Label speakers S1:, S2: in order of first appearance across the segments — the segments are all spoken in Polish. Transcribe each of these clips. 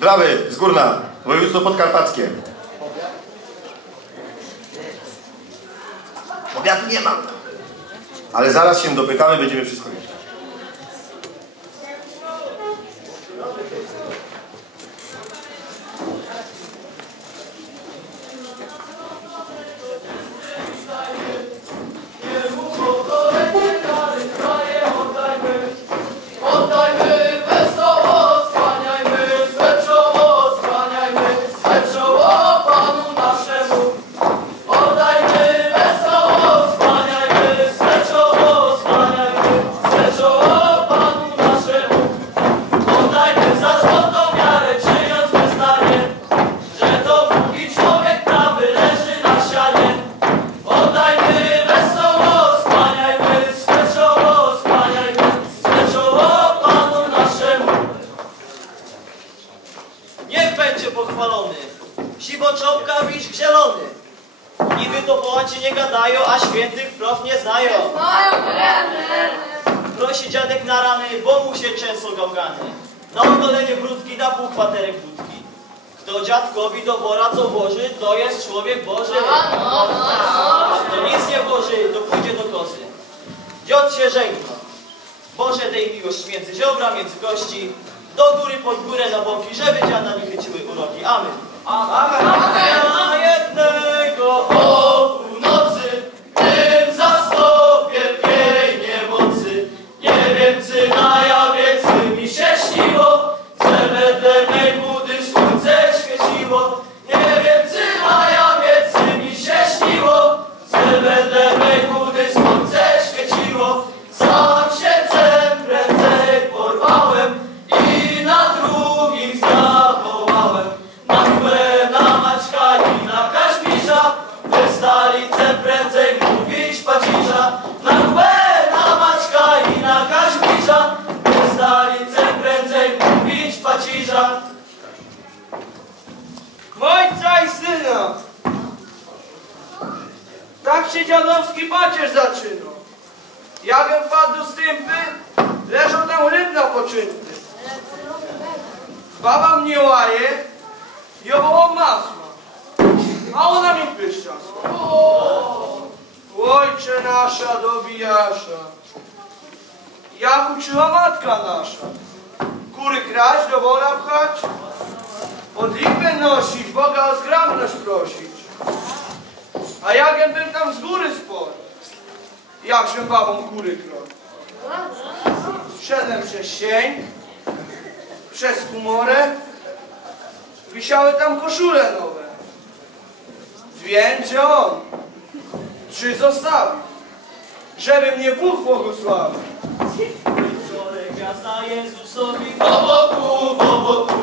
S1: Brawy, z Górna, województwo podkarpackie. Obiadu nie mam. Ale zaraz się dopytamy, będziemy wszystko
S2: praw nie znają. Prosi dziadek na rany, bo mu się często gałgany. Na ogolenie brudki da pół kwaterek wódki. Kto dziadkowi do wora co włoży, to jest człowiek Boży. A kto nic nie włoży, to pójdzie do kozy. Dziad się żegna. Boże dej miłość między ziobra, między kości, do góry pod górę na boki, żeby dziada nie chyciły uroki. Amen. Amen.
S3: Że
S4: Tak się dziadowski pacierz zaczyna. Jagiem wpadł do stępy, leżał tam ryb na poczynty. Baba mnie łaje i owołał masła, a ona mi pyszcza. Ojcze nasza dobijasza, jak uczyła matka nasza, kury kraść, do wora pchać, Modlitwę nosić, Boga o zgrabność prosić. A jakem był tam z góry spod, jak się babą kury krok. Szedłem przez sień, przez humorę, wisiały tam koszule nowe. Dwie gdzie on, trzy zostawił, żeby mnie Bóg błogosławił.
S2: Gwiazda Jezusowi
S3: Po boku, po boku,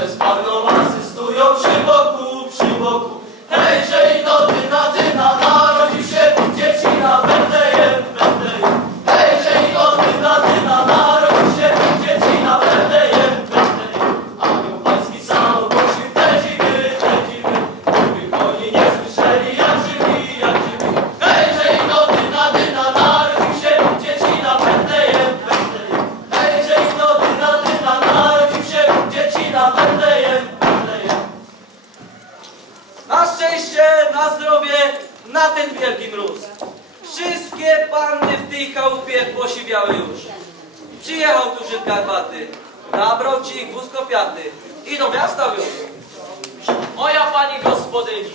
S3: ze sparną asystują przy boku, przy boku. Hejże i na
S4: zdrowie, na ten wielki mróz. Wszystkie panny w tej chałupie posiwiały już. Przyjechał tu Żyd Karpaty, nabrał ci ich wóz kopiaty i do miasta wiózł.
S5: Moja pani gospodyni,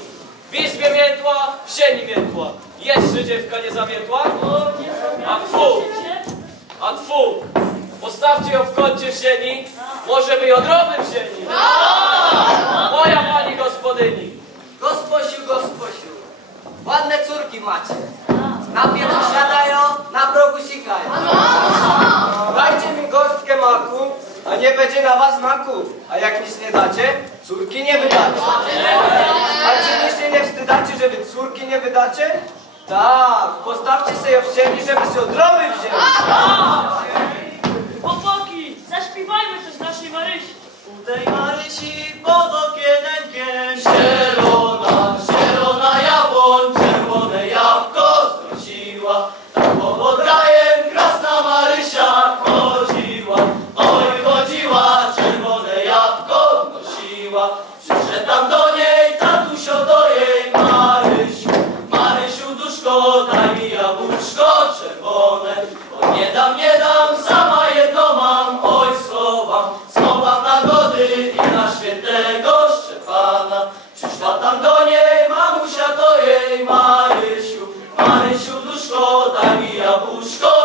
S5: w izbie mietła, w sieni mietła. Jeszcze dziewka nie zamietła? A tfu, a tfu, postawcie ją w kącie w sieni, może by ją drobny w sieni. Moja pani gospodyni,
S6: Gosposiu, gosposiu, ładne córki macie. Na piecu siadają, na progu sikają. Dajcie mi gorstkę maku, a nie będzie na was maku. A jak nic nie dacie, córki nie wydacie. A czy wy się nie wstydacie, że wy córki nie wydacie? Tak, postawcie sobie w sieni, żeby się odroby wzięli.
S7: Chłopaki, zaśpiewajmy coś naszej Marysi.
S2: u tej Marysi
S8: buscou.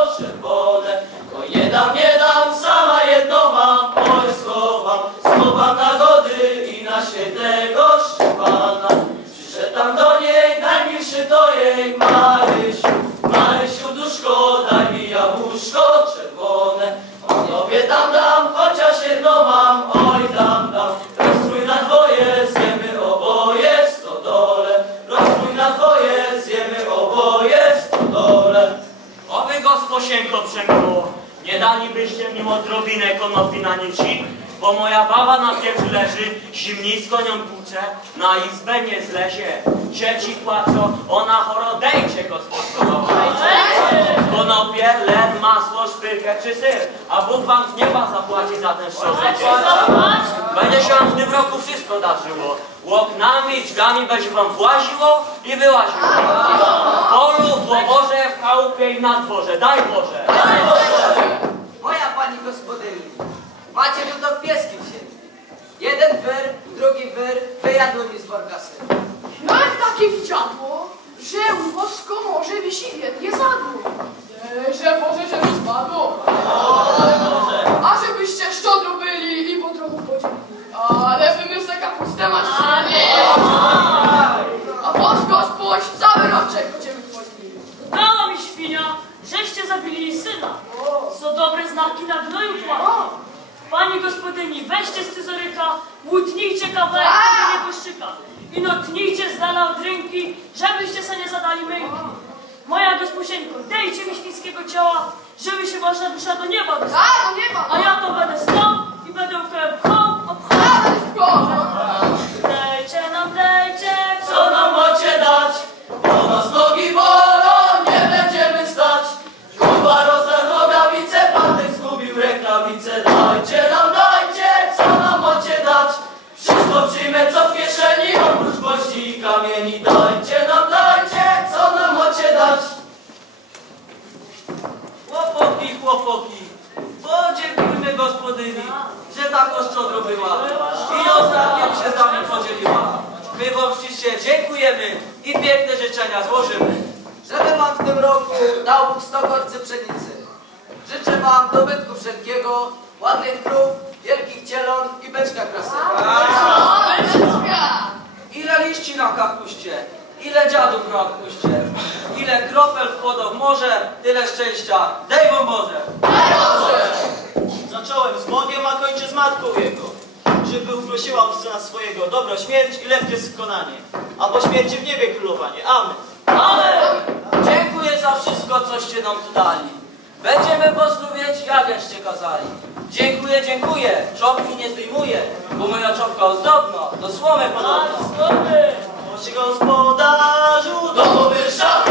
S8: Przemiło, nie dalibyście mi odrobinę konopi na nici, bo moja baba na piecu leży, zimnisko nią tłucze, na izbę nie zlezie. Dzieci płaczą, ona chorodejcie gosposko. Konopie, len, masło, szpyrkę czy syr, a Bóg wam z nieba zapłaci za ten szczodry Będzie się wam w tym roku wszystko darzyło. Łoknami, drzwiami będzie wam właziło i wyłaziło. W polu, w łoborze, w chałupie i na dworze. Daj Boże!
S6: Moja pani gospodyni, macie tu do pieski wzięli. Jeden wyr, drugi wyr, wyjadły mi z worka syn.
S9: Nawet takie widziadło, że łosko może by się nie zadło. Że może się rozpadło. A żebyście szczodro byli i po trochu podzielili. Ale wy my se kapustę macie. A was gospoś cały roczek będziemy chwalili.
S7: Dała mi świnia, żeście zabili jej syna. Co dobre znaki na gnoju płatą. Pani gospodyni, weźcie łutnijcie kawałek tego nieboszczyka i notnijcie z dala od rynki, żebyście se nie zadali męki. Moja gosposieńko, dejcie mi świńskiego ciała, żeby się wasza dusza do nieba dostała.
S9: A, ma.
S7: A ja to będę stał i będę ukołem pchał, obchał.
S8: Chłopoki, podziękujmy gospodyni, że tak oszczodro była i ostatnio się z nami podzieliła. My wam wszystkie dziękujemy i piękne życzenia złożymy.
S6: Żeby wam w tym roku dał Bóg sto korcy pszenicy. Życzę wam dobytku wszelkiego, ładnych krów, wielkich cielon i beczka krasnego.
S8: Ile liści na kapuście, ile dziadów odpuście, ile kropel wchodzą w morze, tyle szczęścia. Dej wam Boże!
S2: Zacząłem z Bogiem, a kończę z Matką Jego. Żeby uprosiła od Syna swojego dobro śmierć i lekkie skonanie, a po śmierci w niebie królowanie. Amen.
S8: Amen! Dziękuję za wszystko, coście nam tu dali. Będziemy was lubić, jakście kazali. Dziękuję, dziękuję. Czopki nie zdejmuję, bo moja czopka ozdobna, do słomy podobna.
S2: Mości gospodarzu,
S3: Do powiersza